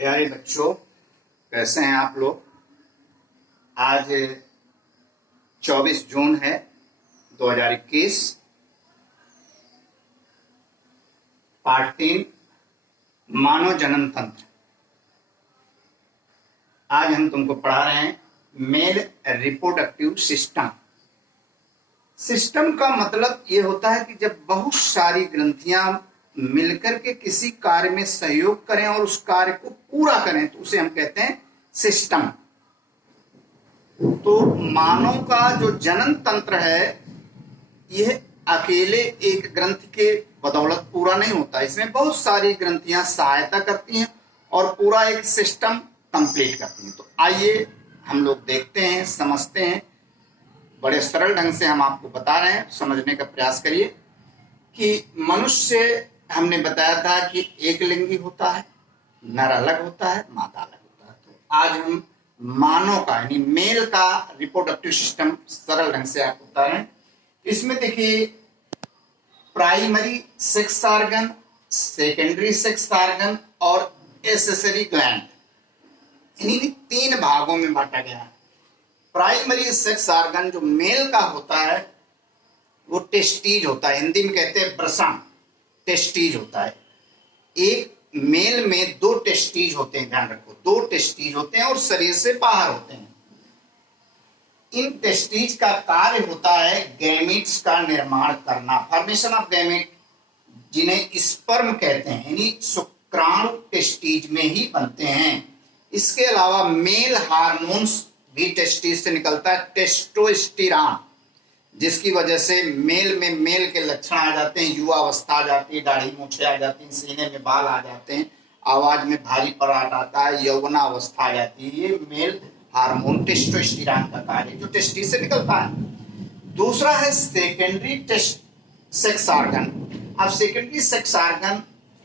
प्यारे बच्चों, कैसे हैं आप लोग। आज 24 जून है 2021। पार्ट 3 मानव जनन तंत्र। आज हम तुमको पढ़ा रहे हैं मेल रिप्रोडक्टिव सिस्टम। सिस्टम का मतलब ये होता है कि जब बहुत सारी ग्रंथियां मिलकर के किसी कार्य में सहयोग करें और उस कार्य को पूरा करें तो उसे हम कहते हैं सिस्टम। तो मानव का जो जनन तंत्र है यह अकेले एक ग्रंथि के बदौलत पूरा नहीं होता। इसमें बहुत सारी ग्रंथियां सहायता करती हैं और पूरा एक सिस्टम कंप्लीट करती हैं। तो आइए हम लोग देखते हैं, समझते हैं। बड़े सरल ढंग से हम आपको बता रहे हैं, समझने का प्रयास करिए कि मनुष्य हमने बताया था कि एक लिंगी होता है, नर अलग होता है, मादा अलग होता है। तो आज हम मानव का यानी मेल का रिप्रोडक्टिव सिस्टम सरल ढंग से आपको बता रहे हैं। इसमें देखिए primary sex organ, secondary sex organ और एक्सेसरी ग्लैंड, इन्हीं 3 भागों में बांटा गया है। प्राइमरी सेक्स ऑर्गन जो मेल का होता है वो टेस्टीज होता है, हिंदी में कहते हैं वृषण, टेस्टीज होता है। एक मेल में 2 टेस्टीज होते हैं, ध्यान रखो 2 टेस्टीज होते हैं और शरीर से बाहर होते हैं। इन टेस्टीज का कार्य होता है गैमीट्स का निर्माण करना, फॉर्मेशन ऑफ गैमीट, जिन्हें स्पर्म कहते हैं, यानी शुक्राणु टेस्टीज में ही बनते हैं। इसके अलावा मेल हार्मोन्स भी टेस्टीज से निकलता है, टेस्टोस्टेरोन, जिसकी वजह से मेल में मेल के लक्षण आ जाते हैं, युवा अवस्था आ जाती है, दाढ़ी मूछें आ जाती हैं, सीने में बाल आ जाते हैं, आवाज में भारीपन आता है, यौवना अवस्था आ जाती है। ये मेल हार्मोन टेस्टोस्टेरोन का कार्य जो टेस्टिस से निकलता है। दूसरा है सेकेंडरी सेक्स ऑर्गन। अब सेकेंडरी सेक्स ऑर्गन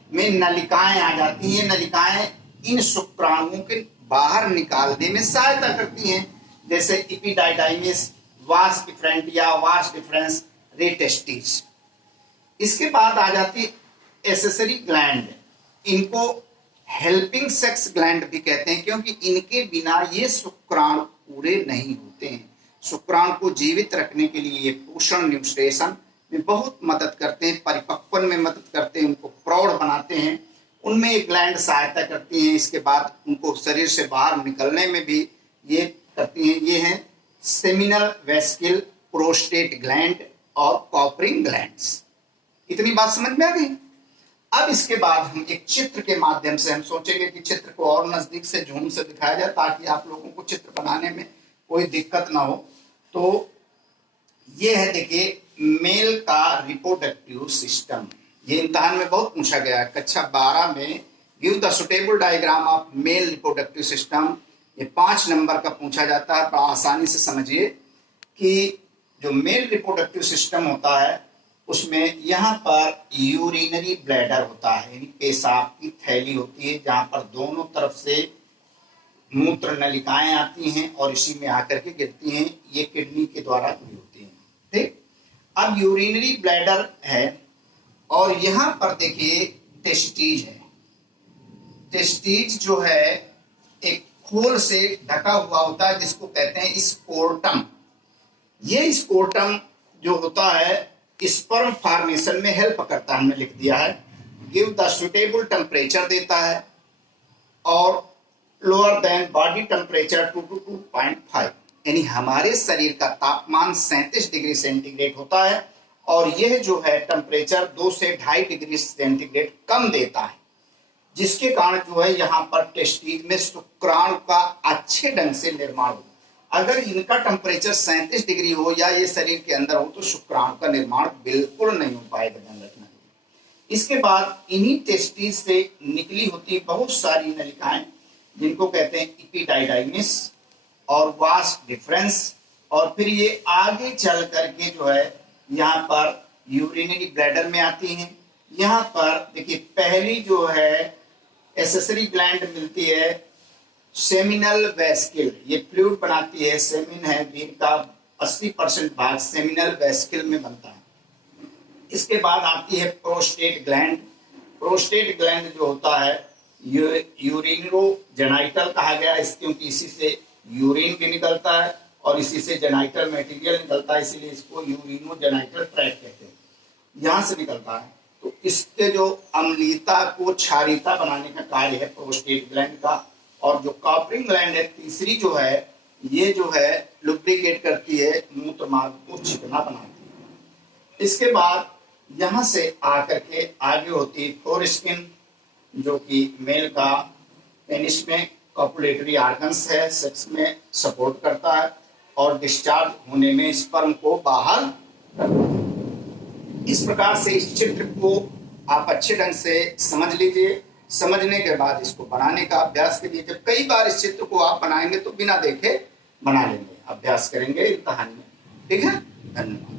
में नलिकाएं आ जाती हैं। नलिकाएं इन शुक्राणुओं के बाहर निकालने में सहायता करती हैं, जैसे एपिडाइडाइमिस, वास डिफरेंटिया, वास डिफरेंस, रेटेस्टिस। इसके बाद आ जाती एक्सेसरी ग्लैंड। इनको हेल्पिंग सेक्स ग्लैंड भी कहते हैं, क्योंकि इनके बिना ये शुक्राणु पूरे नहीं होते हैं। शुक्राणु को जीवित रखने के लिए ये पोषण, न्यूट्रिशन में बहुत मदद करते हैं, परिपक्वन में मदद करते हैं, उनको प्रौढ़ बनाते हैं, उनमें ये ग्लैंड सहायता करती हैं। इसके बाद उनको शरीर से बाहर निकलने में भी ये करती हैं। ये हैं सेमिनल वेस्किल, प्रोस्टेट ग्लैंड और कॉपरिंग ग्लैंड्स। इतनी बात समझ में आ गई। अब इसके बाद हम एक चित्र के माध्यम से हम सोचेंगे कि चित्र को और नजदीक से जूम से दिखाया जाए ताकि आप लोगों को चित्र बनाने में कोई दिक्कत ना हो। तो ये है, देखिए मेल का रिप्रोडक्टिव सिस्टम। ये इम्तिहान में बहुत पूछा गया है, कक्षा 12 में give the suitable diagram of male reproductive system. ये 5 नंबर का पूछा जाता है। बड़ा आसानी से समझिए कि जो मेल रिप्रोडक्टिव सिस्टम होता है उसमें यहाँ पर यूरिनरी ब्लैडर होता है, यानी पेशाब की थैली होती है, जहाँ पर दोनों तरफ से मूत्र नलिकाएं आती हैं और इसी में आकर के गिरती हैं। ये किडनी के द्वारा हुई होती हैं। ठीक, अब यूरिनरी ब्लैडर है और यहाँ पर देखिए टेस्टीज है। टेस्टीज जो है एक खोल से ढका हुआ होता है जिसको कहते हैं स्कोर्टम। ये स्कोर्टम जो होता है स्पर्म फॉर्मेशन में हेल्प करता है, हमने लिख दिया है। गिव द सुटेबल टेम्परेचर देता है और lower than body temperature 2 to 2.5, यानी हमारे शरीर का तापमान 37 डिग्री सेंटीग्रेड होता है और यह जो है टेम्परेचर 2 से 2.5 डिग्री सेंटीग्रेड कम देता है, जिसके कारण जो है यहाँ पर टेस्टीज में शुक्राणु का अच्छे ढंग से निर्माण हो। अगर इनका टेम्परेचर 37 डिग्री हो या ये शरीर के अंदर हो तो शुक्राणु का निर्माण बिल्कुल नहीं हो पाएगा, ध्यान रखना। इसके बाद इन्हीं टेस्टीज से निकली होती बहुत सारी नलिकाएं जिनको कहते हैं एपिडाइडाइमिस और वास डिफरेंस, और फिर ये आगे चल करके जो है यहाँ पर यूरिनरी ब्लैडर में आती हैं। यहाँ पर देखिए पहली जो है एक्सेसरी ग्लैंड मिलती है सेमिनल वेस्किल, ये फ्लूइड बनाती है। सेमिन है वीर का 80% भाग सेमिनल वेस्किल में बनता है। इसके बाद आती है प्रोस्टेट ग्लैंड। प्रोस्टेट ग्लैंड जो होता है यूरिनोजेनाइटल कहा गया है क्योंकि इसी से यूरिन भी निकलता है और इसी से जेनाइटल मटेरियल निकलता है, इसीलिए इसको यूरिनोजेनाइटल ट्रैक्ट कहते हैं, यहाँ से निकलता है। तो इसके जो अम्लीयता को क्षारीयता बनाने का कार्य है प्रोस्टेट ग्लैंड का। और जो कॉपरिंग ग्लैंड है तीसरी जो है, ये जो है लुब्रिकेट करती है, मूत्र मार्ग को चिकना बनाती है। इसके बाद यहाँ से आकर के आगे होती है फोरस्किन, जो कि मेल का पेनिस में कॉपुलेटरी आर्गन्स है, सेक्स में सपोर्ट करता है और डिस्चार्ज होने में स्पर्म को बाहर करता है। इस प्रकार से इस चित्र को आप अच्छे ढंग से समझ लीजिए। समझने के बाद इसको बनाने का अभ्यास कीजिए। जब कई बार इस चित्र को आप बनाएंगे तो बिना देखे बना लेंगे, अभ्यास करेंगे इम्तिहान में। ठीक है, धन्यवाद।